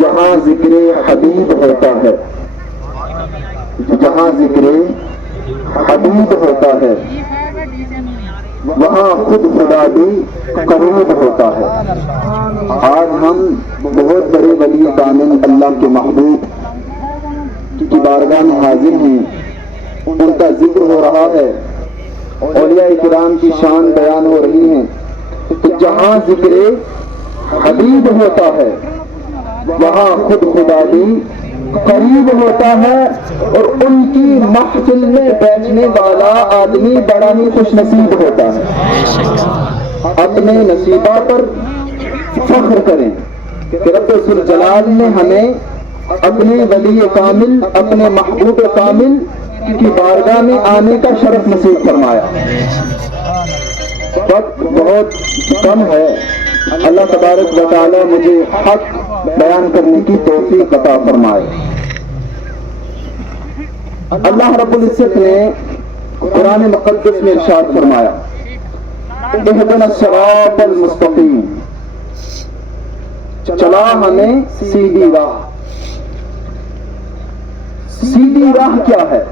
جہاں ذکر حبیب ہوتا ہے، جہاں ذکر حبیب ہوتا ہے وہاں خود خدا بھی قریب ہوتا ہے۔ آج ہم بہت بڑے ولی کامل اللہ کے محبوب کی بارگاہ میں حاضر ہیں، ان کا ذکر ہو رہا ہے، اولیاء کرام کی شان بیان ہو رہی ہیں۔ تو جہاں ذکر حبیب ہوتا ہے وہاں خود خدا بھی قریب ہوتا ہے، اور ان کی محفل میں بیٹھنے والا آدمی بڑا ہی خوش نصیب ہوتا ہے۔ اپنے نصیبہ پر فخر کریں کہ رب ذوالجلال نے ہمیں اپنے ولی کامل، اپنے محبوب کامل کی بارگاہ میں آنے کا شرف نصیب فرمایا۔ وقت بہت کم ہے، اللہ تبارک و تعالی مجھے حق بیان کرنے کی توفیق عطا فرمائے۔ اللہ رب العزت نے قرآن مقدس میں ارشاد فرمایا، اہدنا الصراط المستقیم، چلا ہمیں سیدھی راہ۔ سیدھی راہ کیا ہے؟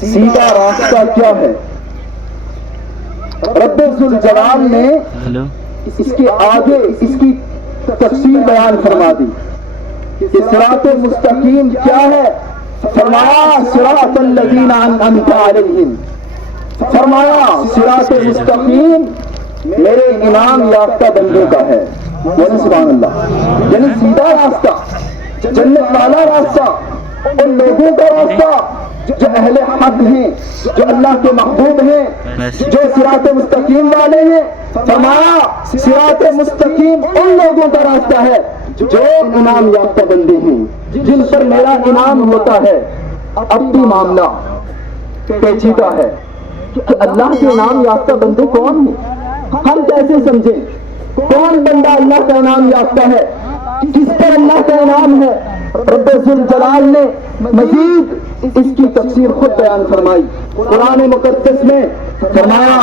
سیدھا راستہ کیا ہے؟ رب ذوالجلال نے اس کے آگے اس کی تفسیر بیان فرما دی کہ صراط مستقیم کیا ہے؟ فرمایا صراط الذین انعمت علیہم، فرمایا صراط مستقیم میرے انعام یافتہ بندوں کا ہے، یعنی سبحان اللہ، یعنی سیدھا راستہ، جنت والا راستہ، ان لوگوں کا راستہ جو اہل حق ہیں، جو اللہ کے محبوب ہیں، جو صراط مستقیم والے ہیں۔ فرمایا صراط مستقیم ان لوگوں کا راستہ ہے جو انعام یافتہ بندے ہیں، جن پر میرا انعام ہوتا ہے۔ اب بھی معاملہ پیچیدہ ہے کہ اللہ کے انعام یافتہ بندے کون ہیں؟ ہم کیسے سمجھیں کون بندہ اللہ کا انعام یافتہ ہے، کس پر اللہ کا انعام ہے؟ رب ذوالجلال نے مزید اس کی تفسیر خود بیان فرمائی۔ قرآن مقدس میں فرمایا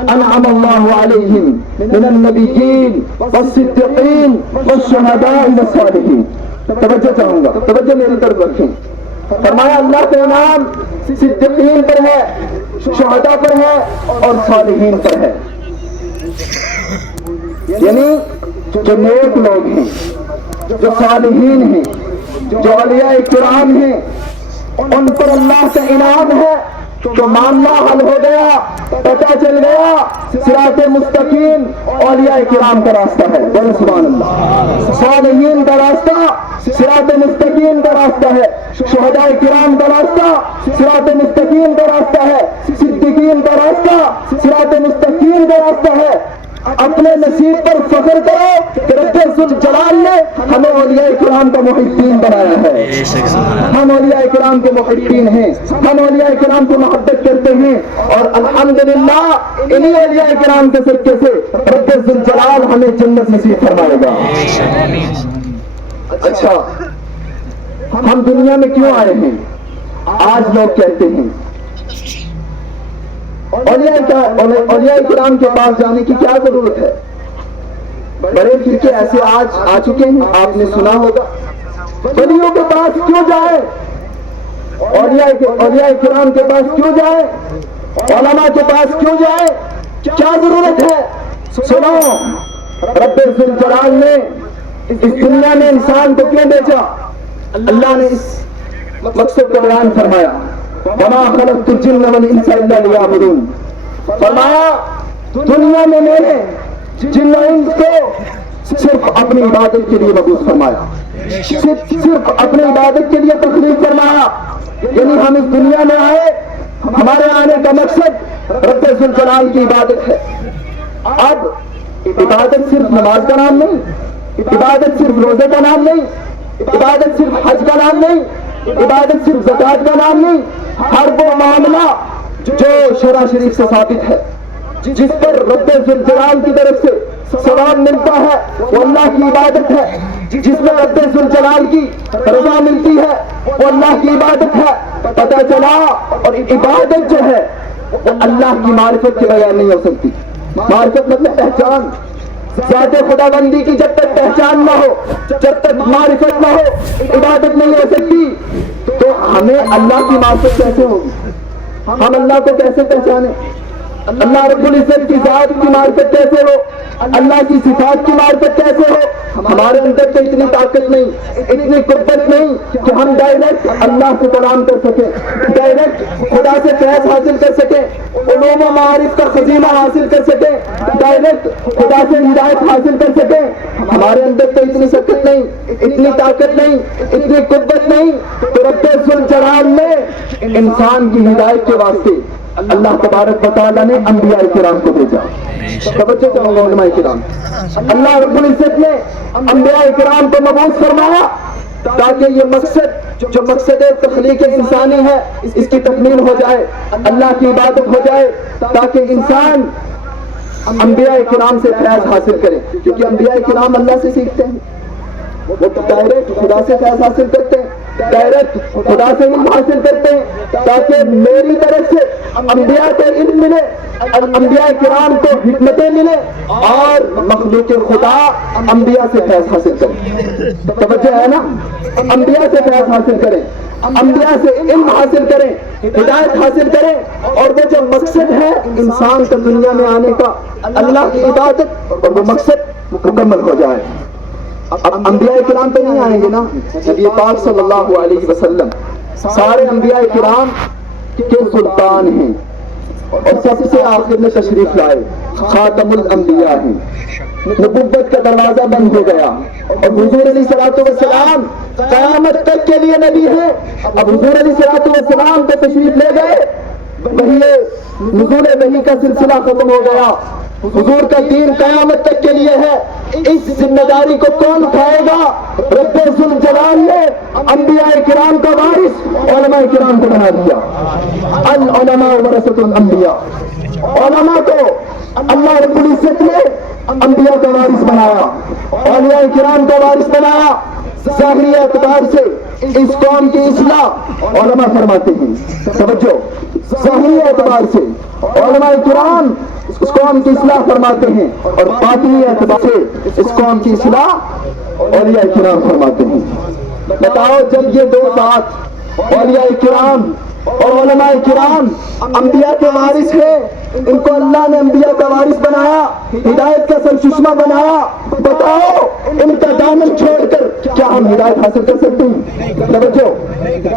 انعم اللہ علیہم من النبیین والصدیقین والشہداء والصالحین۔ توجہ چاہوں گا، توجہ میری طرف رکھیں۔ فرمایا اللہ کا انعام صدیقین پر ہے، شہداء پر ہے اور صالحین پر ہے، یعنی جو نیک لوگ ہیں، جو صالحین ہیں، جو اولیاء کرام ہیں، ان پر اللہ کا انعام ہے۔ تو معاملہ حل ہو گیا، پتہ چل گیا صراط مستقیم اولیاء کرام کا راستہ ہے، بولو سبحان اللہ۔ صالحین کا راستہ صراط مستقیم کا راستہ ہے، شہداء کرام کا راستہ صراط مستقیم کا راستہ ہے، صدیقین کا راستہ صراط مستقیم کا راستہ ہے۔ اپنے نصیب پر فخر کرو کہ رب ذوالجلال نے ہمیں اولیاء کرام کا محبین بنایا ہے۔ ہم اولیاء کرام کے محبین ہیں، ہم اولیاء کرام کو محبت کرتے ہیں، اور الحمدللہ انہی اولیاء کرام کے صدقے سے رب ذوالجلال ہمیں جنت نصیب فرمائے گا۔ اچھا، ہم دنیا میں کیوں آئے ہیں؟ آج لوگ کہتے ہیں اولیاء کرام کے پاس جانے کی کیا ضرورت ہے؟ بڑے فرقے ایسے آج آ چکے ہیں، آپ نے سنا ہوگا، ولیوں کے پاس کیوں جائے؟ اولیاء کرام کے پاس کیوں جائے؟ علماء کے پاس کیوں جائے؟ کیا ضرورت ہے؟ سنو، رب ذوالجلال نے اس دنیا میں انسان کو کیوں بھیجا؟ اللہ نے اس مقصد کا بیان فرمایا، وَمَا خَلَقْتُ الْجِنَّ وَالْإِنسَ إِلَّا لِيَعْبُدُونِ۔ فرمایا دنیا میں میں نے جن و انس کو صرف اپنی عبادت کے لیے مبعوث فرمایا، صرف اپنی عبادت کے لیے تخلیق فرمایا، یعنی ہم اس دنیا میں آئے، ہمارے آنے کا مقصد رب ذوالجلال کی عبادت ہے۔ اب عبادت صرف نماز کا نام نہیں، عبادت صرف روزے کا نام نہیں، عبادت صرف حج کا نام نہیں، عبادت صرف زکوٰۃ کا نام نہیں، ہر وہ معاملہ جو شرع شریف سے ثابت ہے، جس پر رب ذوالجلال کی طرف سے ثواب ملتا ہے، وہ اللہ کی عبادت ہے۔ جس میں رب ذوالجلال کی رضا ملتی ہے وہ اللہ کی عبادت ہے۔ پتہ چلا، اور عبادت جو ہے وہ اللہ کی معرفت کے بغیر نہیں ہو سکتی۔ معرفت مطلب پہچان، ذات خدا بندی کی جب تک پہچان نہ ہو، جب تک معرفت نہ ہو، عبادت نہیں ہو سکتی۔ تو ہمیں اللہ کی معرفت کیسے ہوگی؟ ہم اللہ کو کیسے پہچانیں؟ اللہ رب العزت کی ذات کی معرفت کیسے ہو؟ اللہ کی صفات کی معرفت کیسے ہو؟ ہمارے اندر تو اتنی طاقت نہیں، اتنی قوت نہیں کہ ہم ڈائریکٹ اللہ سے کلام کر سکیں، ڈائریکٹ خدا سے فیض حاصل کر سکیں، علوم و معارف کا خزینہ حاصل کر سکیں، ڈائریکٹ خدا سے ہدایت حاصل کر سکیں۔ ہمارے اندر تو اتنی شکت نہیں، اتنی طاقت نہیں، اتنی قوت نہیں۔ تو رب ذوالجلال نے انسان کی ہدایت کے واسطے اللہ تبارک و تعالیٰ نے انبیاء کرام کو بھیجا۔ توجہ کرو علماء کرام، اللہ رب العزت نے انبیاء کرام کو مبعوث فرمایا تاکہ یہ مقصد جو مقصد تخلیق انسانی ہے اس کی تکمیل ہو جائے، اللہ کی عبادت ہو جائے، تاکہ انسان انبیاء کرام سے فیض حاصل کرے، کیونکہ انبیاء کرام اللہ سے سیکھتے ہیں، وہ ڈائریکٹ خدا سے فیض حاصل کرتے ہیں، ڈائریکٹ خدا سے علم حاصل کرتے ہیں، تاکہ میری طرف سے انبیاء کو علم ملے، انبیاء کرام کو حکمتیں ملے، اور مخلوق خدا انبیاء سے فیض حاصل کرے۔ توجہ ہے نا؟ انبیاء سے فیض حاصل کریں، انبیاء سے علم حاصل کریں، ہدایت حاصل کریں، اور وہ جو مقصد ہے انسان کا دنیا میں آنے کا، اللہ کی عبادت، اور وہ مقصد مکمل ہو جائے۔ اب انبیاء کرام تو نہیں آئیں گے نا، نبی پاک صلی اللہ علیہ وسلم سارے انبیاء کرام کے سلطان ہیں، اور سب سے آخر میں تشریف لائے، خاتم الانبیاء ہیں، نبوت کا دروازہ بند ہو گیا، اور حضور علیہ الصلوۃ والسلام قیامت تک کے لیے نبی ہیں۔ اب حضور علیہ الصلوۃ والسلام کو تشریف لے گئے، وہی نزول وحی کا سلسلہ ختم ہو گیا، حضور کا دین قیامت تک کے لیے ہے۔ اس ذمہ داری کو کون اٹھائے گا؟ رب ذوالجلال نے انبیاء کرام کا وارث علماء کرام کو بنا دیا۔ العلماء ورثۃ الانبیاء، علماء کو اللہ رب العزت نے انبیاء کا وارث بنایا، اولیاء کرام کا وارث بنایا۔ ظاہری اعتبار سے اس قوم کی اصلاح علماء فرماتے ہیں، توجہ، ظاہری اعتبار سے علماء کرام اس قوم کی اصلاح فرماتے ہیں، اور باطنی اعتبار سے اس قوم کی اصلاح اولیاء کرام فرماتے ہیں۔ بتاؤ، جب یہ دو ذات اولیاء کرام اور علماء کرام انبیاء کے وارث ہیں، ان کو اللہ نے انبیاء کا وارث بنایا، ہدایت کا سرچشمہ بنایا، بتاؤ ان کا دامن چھوڑ کر کیا ہم ہدایت حاصل کر سکتے ہیں؟ توجہ،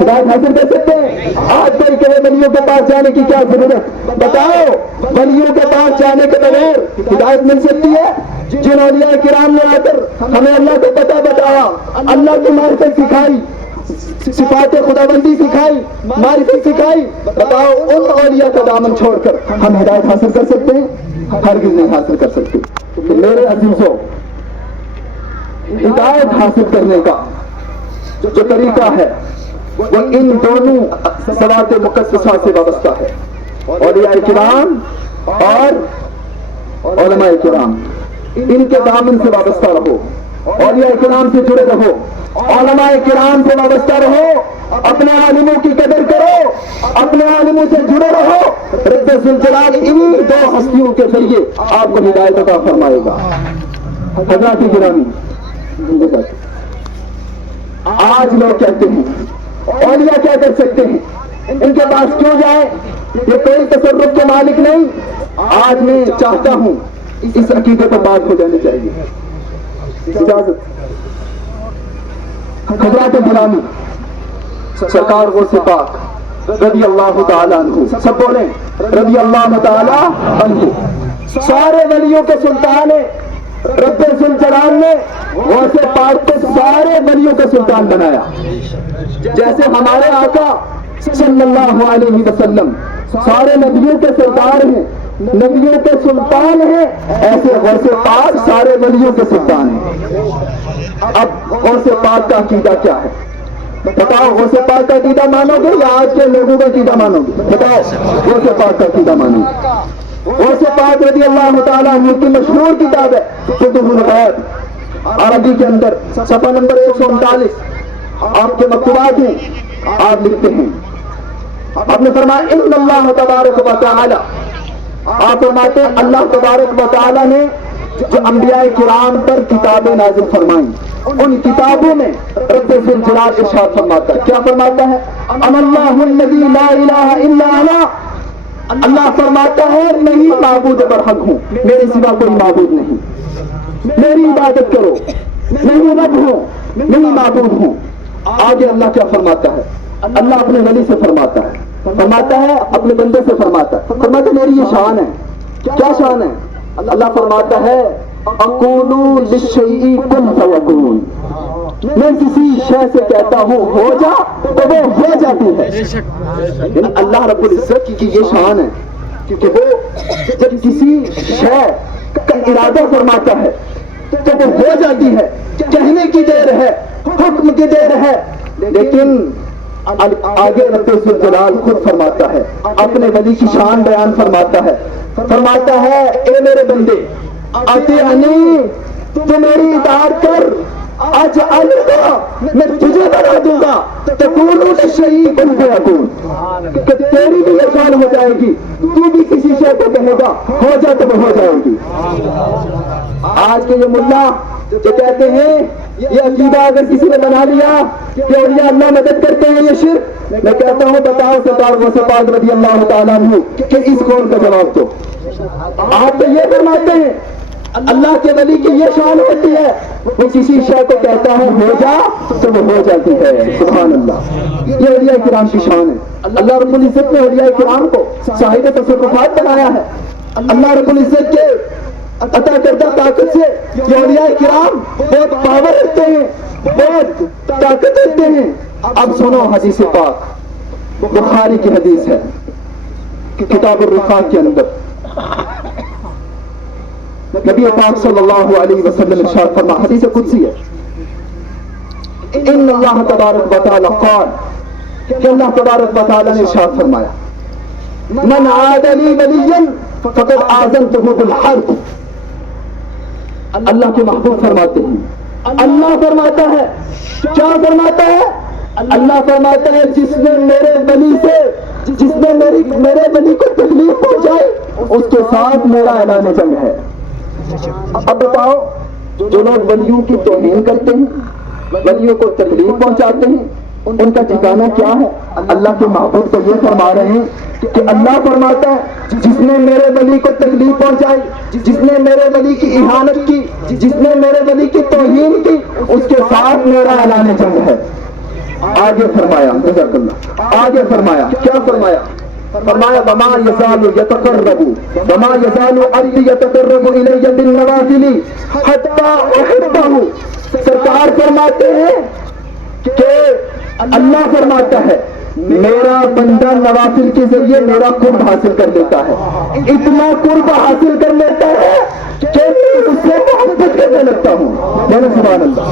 ہدایت حاصل کر سکتے ہیں؟ آج کوئی کہے ولیوں کے پاس جانے کی کیا ضرورت؟ بتاؤ، ولیوں کے پاس جانے کے بغیر ہدایت مل سکتی ہے؟ جن اولیاء کرام نے آ کر ہمیں اللہ کو پتہ بتایا، اللہ کی معرفت سکھائی، صفات خدا بندی سکھائی، معرفت سکھائی، بتاؤ ان اولیاء کا دامن چھوڑ کر ہم ہدایت حاصل کر سکتے ہیں؟ ہرگز نہیں حاصل کر سکتے۔ تو میرے عزیزوں، ہدایت حاصل کرنے کا جو طریقہ ہے وہ ان دونوں صلوات مقدسہ سے وابستہ ہے، اولیاء کرام اور علماء کرام، ان کے دامن سے وابستہ رہو، اولیاء کرام سے جڑے رہو، علماء کرام سے وابستہ رہو، اپنے عالموں کی قدر کرو، اپنے عالموں سے جڑے رہو۔ رب ذوالجلال انہی دو ہستیوں کے ذریعے آپ کو ہدایت عطا فرمائے گا۔ حضرات گرامی، آج لوگ کہتے ہیں اولیاء کیا کر سکتے ہیں، ان کے پاس کیوں جائیں، یہ کوئی تصرف کے مالک نہیں۔ آج میں چاہتا ہوں اس عقیدے پر بات ہو جانی چاہیے۔ اجازت؟ حضرات گرامی، سرکار غوث پاک رضی اللہ تعالیٰ عنہ، سب بولیں رضی اللہ تعالیٰ عنہ، سارے ولیوں کے سلطان ہیں۔ رب ذوالجلال نے غوث پاک کو سارے ولیوں کا سلطان بنایا، جیسے ہمارے آقا صلی اللہ علیہ وسلم سارے نبیوں کے سردار ہیں، نبیوں کے سلطان ہیں، ایسے غوث پاک سارے ولیوں کے سلطان ہیں۔ اب غوث پاک کا عقیدہ کیا ہے؟ بتاؤ، غوث پاک کا عقیدہ مانو گے یا آج کے لوگوں کا عقیدہ مانو گے؟ بتاؤ، غوث پاک کا عقیدہ مانو گے؟ غوث پاک رضی اللہ تعالیٰ عنہ کی مشہور کتاب ہے فتح الغیب، عربی کے اندر صفحہ نمبر 139 آپ کے مکتوبات ہیں، آپ لکھتے ہیں، آپ نے فرمایا ان اللہ تبارک و تعالی، آپ فرماتے ہیں اللہ تبارک و تعالی نے جو انبیاء کرام پر کتابیں نازل فرمائیں، ان کتابوں میں رب ذوالجلال ارشاد فرماتا ہے، کیا فرماتا ہے؟ انا اللہ الذی لا الہ الا انا، اللہ فرماتا ہے میں ہی معبود برحق ہوں، میرے سوا کوئی معبود نہیں، میری عبادت کرو، میں ہی رب ہوں، میں ہی معبود ہوں۔ آگے اللہ کیا فرماتا ہے؟ اللہ اپنے ولی سے فرماتا ہے اپنے بندے سے فرماتا ہے میری یہ شان ہے۔ کیا شان ہے؟ اللہ فرماتا ہے اقول للشیء کن فیکون، میں کسی شے سے کہتا ہوں ہو جا تو وہ ہو جاتی ہے۔ اللہ رب العزت کی یہ شان ہے کہ وہ جب کسی شے کا ارادہ فرماتا ہے تو وہ ہو جاتی ہے، کہنے کی دیر ہے، حکم کی دیر ہے، لیکن آگے رب ذوالجلال خود فرماتا ہے، اپنے ولی کی شان بیان فرماتا ہے اے میرے بندے اطیعنی، تو میری اطاعت کر، اجعلکا، میں تجھے بنا دوں گا، تکون للشیء کن فیکون، کہ تیری بھی یہ شان ہو جائے گی، تو بھی کسی شے کو کہے گا ہو جا تو وہ ہو جائے گی۔ آج کے یہ ملا جو کہتے ہیں یہ عقیدہ اگر کسی نے بنا لیا کہ اولیاء اللہ مدد کرتے ہیں یہ شرک، میں کہتا ہوں بتاؤ سرکار غوث پاک رضی اللہ تعالیٰ عنہ کہ اس قول کا جواب دو۔ آپ تو یہ فرماتے ہیں اللہ کے ولی کی یہ شان ہوتی ہے وہ کسی شے کو کہتا ہے ہو جا تو وہ ہو جاتی ہے۔ سبحان اللہ، یہ اولیاء کرام کی شان ہے۔ اللہ رب العزت نے اولیاء کرام کو صاحب تصرفات بنایا ہے۔ اللہ رب العزت کے عطا کردہ طاقت سے یہ اولیاء کرام بہت پاور رکھتے ہیں، بہت طاقت رکھتے ہیں۔ اب سنو حدیث پاک، بخاری کی حدیث ہے کتاب الرقاق کے اندر، نبی پاک صلی اللہ علیہ وسلم ارشاد فرما، حدیث قدسی ہے، ان اللہ تبارک و تعالی قال، کہ اللہ تبارک و تعالی نے ارشاد فرمایا من عاد لی ولیا فقد آذنتہ بالحرب۔ اللہ کے محبوب فرماتے ہیں، اللہ فرماتا ہے، کیا فرماتا ہے؟ اللہ فرماتا ہے جس نے میرے ولی سے، جس نے میرے ولی کو تکلیف پہنچائی اس کے ساتھ میرا اعلان جنگ ہے۔ اب بتاؤ، جو لوگ ولیوں کی توہین کرتے ہیں، ولیوں کو تکلیف پہنچاتے ہیں، ان کا ٹھکانہ کیا ہے؟ اللہ کے محبوب تو یہ فرما رہے ہیں کہ اللہ فرماتا ہے جس نے میرے ولی کو تکلیف پہنچائی، جس نے میرے ولی کی اہانت کی، جس نے میرے ولی کی توہین کی، اس کے ساتھ میرا اعلان جنگ ہے۔ آگے فرمایا، جزاک اللہ، آگے فرمایا، کیا فرمایا؟ فرمایا وما یزال یتقرب عبدی یتقرب الی بالنوافل حتی احبہ۔ سرکار فرماتے ہیں کہ اللہ فرماتا ہے میرا بندہ نوافل کے ذریعے میرا قرب حاصل کر لیتا ہے، اتنا قرب حاصل کر لیتا ہے کہ میں اس سے محبت کرنے لگتا ہوں۔ سبحان اللہ،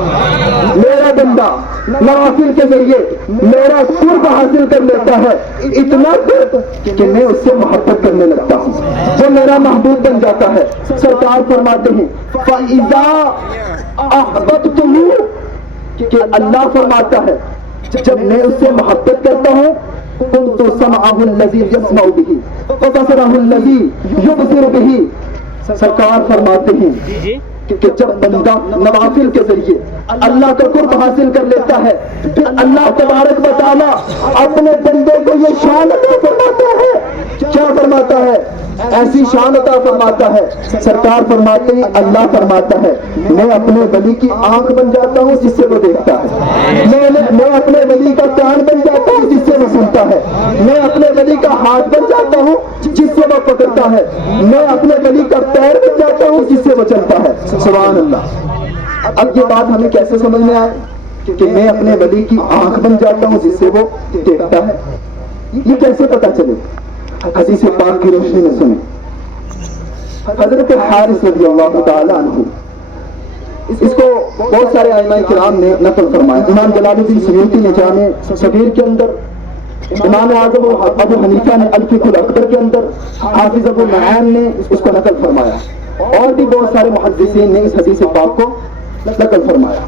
میرا بندہ نوافل کے ذریعے میرا قرب حاصل کر لیتا ہے، اتنا قرب کہ میں اس سے محبت کرنے لگتا ہوں، وہ میرا محبوب بن جاتا ہے۔ سرکار فرماتے ہیں فَإِذَا أَحْبَبْتُمُوهُ، کہ اللہ فرماتا ہے جب میں اس سے محبت کرتا ہوں كنت سمعه الذي يسمع به وبصره الذي يبصر به۔ سرکار فرماتے ہیں کہ جب بندہ نوافل کے ذریعے اللہ کا قرب حاصل کر لیتا ہے پھر اللہ تبارک و تعالی اپنے بندے کو یہ شان عطا فرماتا ہے۔ کیا فرماتا ہے؟ ایسی شان عطا فرماتا ہے۔ سرکار فرماتے ہیں اللہ فرماتا ہے میں اپنے ولی کی آنکھ بن جاتا ہوں جس سے وہ دیکھتا ہے، میں اپنے ولی کا کان بن جاتا ہوں جس سے وہ سنتا ہے، میں اپنے ولی کا ہاتھ بن جاتا ہوں جس سے وہ پکڑتا ہے، میں اپنے ولی کا پیر بن جاتا ہوں جس سے وہ چلتا ہے۔ سبحان اللہ۔ اب یہ بات ہمیں کیسے سمجھ میں آئے کہ میں اپنے ولی کی آنکھ بن جاتا ہوں جس سے وہ دیکھتا ہے؟ یہ کیسے پتا چلے؟ حدیث پاک کی روشنی میں سنیں۔ حضرت حارث رضی اللہ تعالیٰ عنہ، اس کو بہت سارے ائمہ کرام نے نقل فرمایا۔ امام جلال الدین سیوطی نے جامع صغیر کے اندر، امام اعظم ابو حنیفہ نے الفقہ الاکبر کے اندر، حافظ ابو نعیم نے اس کو نقل فرمایا، اور بھی بہت سارے محدثین نے اس حدیث پاک کو نقل فرمایا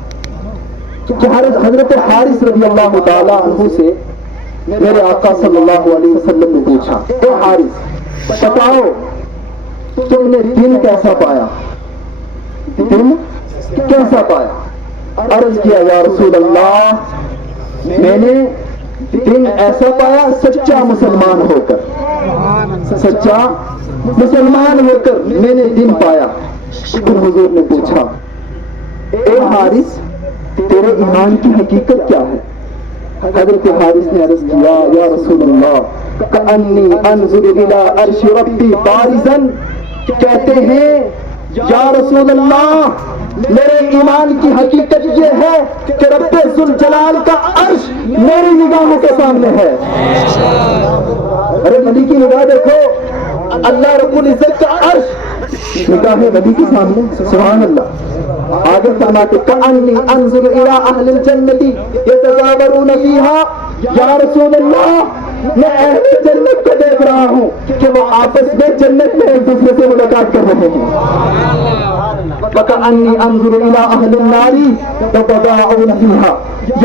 کہ حضرت حارث رضی اللہ تعالیٰ عنہ سے میرے آقا صلی اللہ علیہ وسلم نے پوچھا اے حارث بتاؤ تم نے دن کیسا پایا؟ دن کیسا پایا؟ عرض کیا یا رسول اللہ میں نے دن ایسا پایا سچا مسلمان ہو کر، سچا مسلمان ہو کر میں نے دن پایا۔ پھر حضور نے پوچھا اے حارث تیرے ایمان کی حقیقت کیا ہے؟ حضرت حارث نے عرض کیا یا رسول اللہ کأنی انظر الی عرش ربی بارزا، کہتے ہیں یا رسول اللہ میرے ایمان کی حقیقت یہ ہے کہ رب ذوالجلال کا عرش میری نگاہوں کے سامنے ہے۔ ارے نبی کی نگاہ دیکھو، اللہ رب العزت کا عرش نگاہ نبی کے سامنے، سبحان اللہ۔ آگے فرماتے کأنی انظر الی اہل الجنت یتزاورون فیہا، یا رسول اللہ میں اہل جنت کو دیکھ رہا ہوں کہ وہ آپس میں جنت میں ایک دوسرے سے ملاقات کر رہے ہیں۔ وَكَأَنِّي أَنظُرُ إِلَىٰ أَهْلِ النَّارِ يَتَضَاءَوْنَ فِيهَا،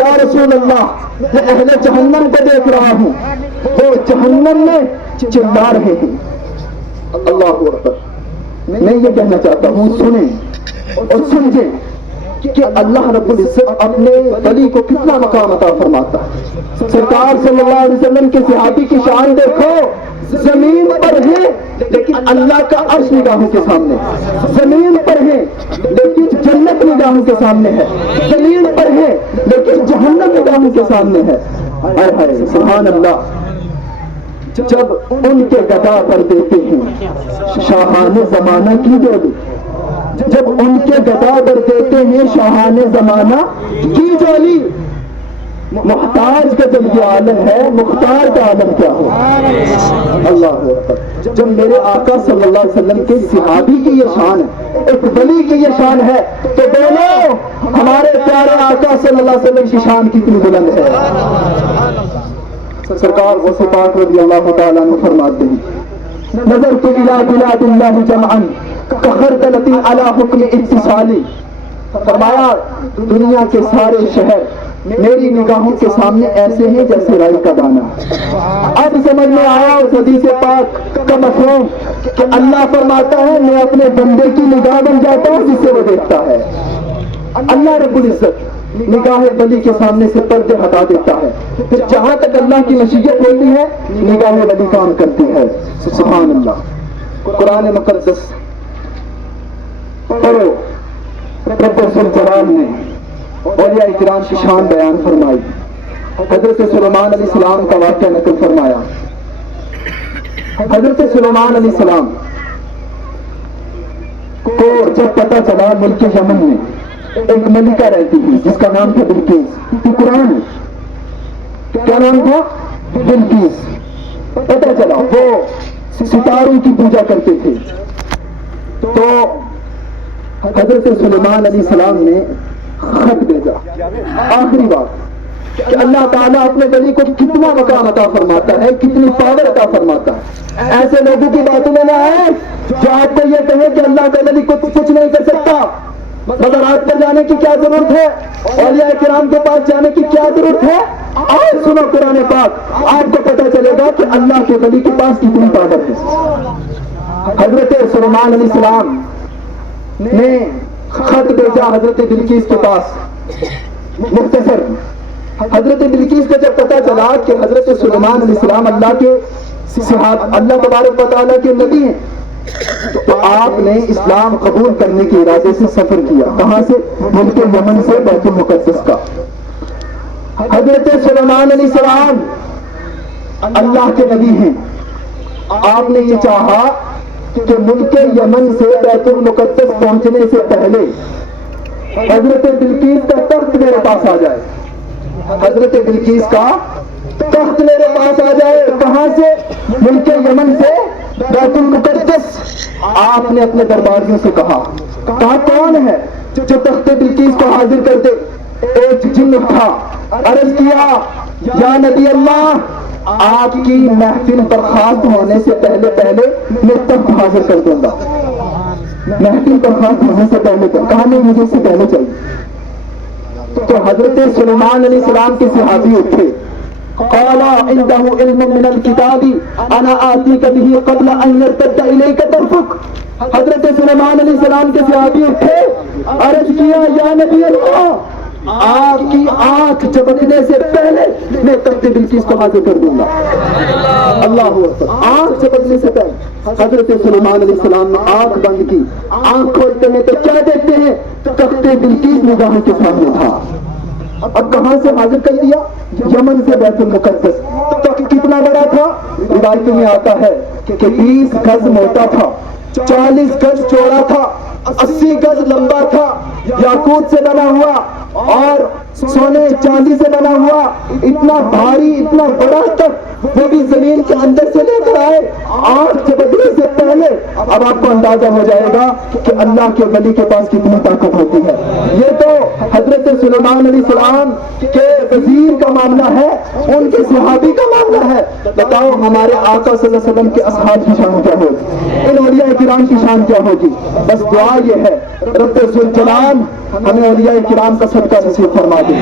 یا رسول اللہ میں اہل جہنم کو دیکھ رہا ہوں وہ جہنم میں چلا رہے ہیں۔ اللہ اکبر۔ میں یہ کہنا چاہتا ہوں سنیں اور سمجھیں کہ اللہ رب العزت اپنے ولی کو کتنا مقام عطا فرماتا ہے۔ سرکار صلی اللہ علیہ وسلم کے صحابی کی شان دیکھو، زمین پر ہے لیکن اللہ کا عرش نگاہوں کے سامنے، زمین پر ہے لیکن جنت نگاہوں کے سامنے ہے، زمین پر ہے لیکن جہنم نگاہوں کے سامنے ہے۔ ہائے ہائے سبحان اللہ۔ جب ان کے گدا پر دیتے ہیں شاہان زمانہ کی جولی، جب ان کے گدا پر دیتے ہیں شاہان زمانہ کی جولی، محتاج کا جب یہ عالم ہے مختار کا عالم کیا ہو۔ اللہ اکبر۔ جب میرے آقا صلی اللہ علیہ وسلم کے صحابی کی یہ شان ہے، ایک ولی کی یہ شان ہے، تو دونوں ہمارے پیارے آقا صلی اللہ علیہ وسلم کی شان کتنی بلند ہے۔ سرکار غوث پاک رضی اللہ تعالیٰ عنہ فرماتے ہیں نظرت الی بلاد اللہ جمعا کخردلۃ علی حکم اتصالی، فرمایا دنیا کے سارے شہر میری نگاہوں کے سامنے ایسے ہیں جیسے رائی کا دانہ۔ اب سمجھ میں آیا اس حدیث پاک کا مفہوم کہ اللہ فرماتا ہے میں اپنے بندے کی نگاہ بن جاتا ہوں جس سے وہ دیکھتا ہے۔ اللہ رب العزت نگاہ ولی کے سامنے سے پردے ہٹا دیتا ہے، پھر جہاں تک اللہ کی مشیت ہوتی ہے نگاہ ولی کام کرتی ہے۔ سبحان اللہ۔ قرآن مقدس پڑھو، رب ذوالجلال نے اولیاء کرام کی شان بیان فرمائی، حضرت سلیمان علیہ السلام کا واقعہ نقل فرمایا۔ حضرت سلیمان علیہ السلام کو جب پتہ چلا ملک یمن میں ایک ملکہ رہتی تھی جس کا نام تھا بلقیس، قرآن کیا نام تھا؟ بلقیس۔ پتہ چلا وہ ستاروں کی پوجا کرتے تھے، تو حضرت سلیمان علیہ السلام نے خط بھیجا، آخری بات کہ اللہ تعالیٰ اپنے ولی کو کتنا مقام عطا فرماتا ہے، کتنی پاور عطا فرماتا ہے۔ ایسے لوگوں کی باتوں میں نہ آئے جو آپ کو یہ کہے کہ اللہ کے ولی کو کچھ نہیں کر سکتا، مزارات پر جانے کی کیا ضرورت ہے، اولیاء کرام کے پاس جانے کی کیا ضرورت ہے۔ آج سنو قرآن پاک، آپ کو پتہ چلے گا کہ اللہ کے ولی کے پاس کتنی پاور ہے۔ حضرت سلیمان علیہ السلام نے خط بھیجا حضرت بلقیس کے پاس، مختصر۔ حضرت بلقیس کو جب پتہ چلا کہ حضرت سلیمان علیہ السلام اللہ کے صحابہ، اللہ تبارک و تعالیٰ کے نبی ہیں، تو آپ نے اسلام قبول کرنے کے ارادے سے سفر کیا۔ کہاں سے؟ ملک یمن سے بیت المقدس کا۔ حضرت سلیمان علیہ السلام اللہ کے نبی ہیں، آپ نے یہ چاہا کہ ملک یمن سے بیت المقدس پہنچنے سے پہلے حضرت بلقیس کا تخت میرے پاس آ جائے، حضرت بلقیس کا تخت میرے پاس آ جائے۔ کہاں سے؟ ملک یمن سے بیت المقدس۔ آپ نے اپنے درباریوں سے کہا کون ہے جو تخت بلقیس کو حاضر کر دے؟ ایک جن اٹھا، عرض کیا یا نبی اللہ آپ کی محفل برخاست ہونے سے پہلے میں تخت حاضر کر دوں گا۔ محفل برخاست ہونے سے پہلے کہا نہیں، مجھے اس سے پہلے چاہیے۔ تو حضرت سلیمان علیہ السلام کے صحابی اٹھے، قال عنده علم من الكتاب انا آتيك به قبل ان يرتد اليك طرفك. حضرت سلیمان علیہ السلام کے صحابی تھے, عرض کیا یا نبی اللہ آپ کی آنکھ چمکنے سے پہلے میں تخت بلقیس کو حاضر کر دوں گا. اللہ اکبر. آنکھ چمکنے سے پہلے حضرت سلیمان علیہ السلام نے آنکھ بند کی. آنکھ کھولتے ہیں تو کیا دیکھتے ہیں؟ تخت بلقیس نگاہوں کے سامنے تھا. اب کہاں سے حاضر کر دیا؟ یمن سے بیت المقدس. تخت کتنا بڑا تھا؟ روایتوں میں آتا ہے کہ 20 گز موٹا تھا, 40 گز چوڑا تھا, 80 گز لمبا تھا, یاقوت سے بنا ہوا اور سونے چاندی سے بنا ہوا. اتنا بھاری, اتنا بڑا تخت, وہ بھی زمین کے اندر سے لے کر آئے آنکھ چمکنے سے پہلے. اب آپ کو اندازہ ہو جائے گا کہ اللہ کے ولی کے پاس کتنی طاقت ہوتی ہے. یہ تو حضرت سلیمان علیہ السلام کے وزیر کا معاملہ ہے, ان کے صحابی کا معاملہ ہے. بتاؤ ہمارے آقا صلی اللہ علیہ وسلم کے اصحاب کی شان کیا ہوگی, ان اولیاء کرام کی شان کیا ہوگی. بس دعا یہ ہے رب ذوالجلال ہمیں اولیاء کرام کا صدقہ نصیب فرما دے.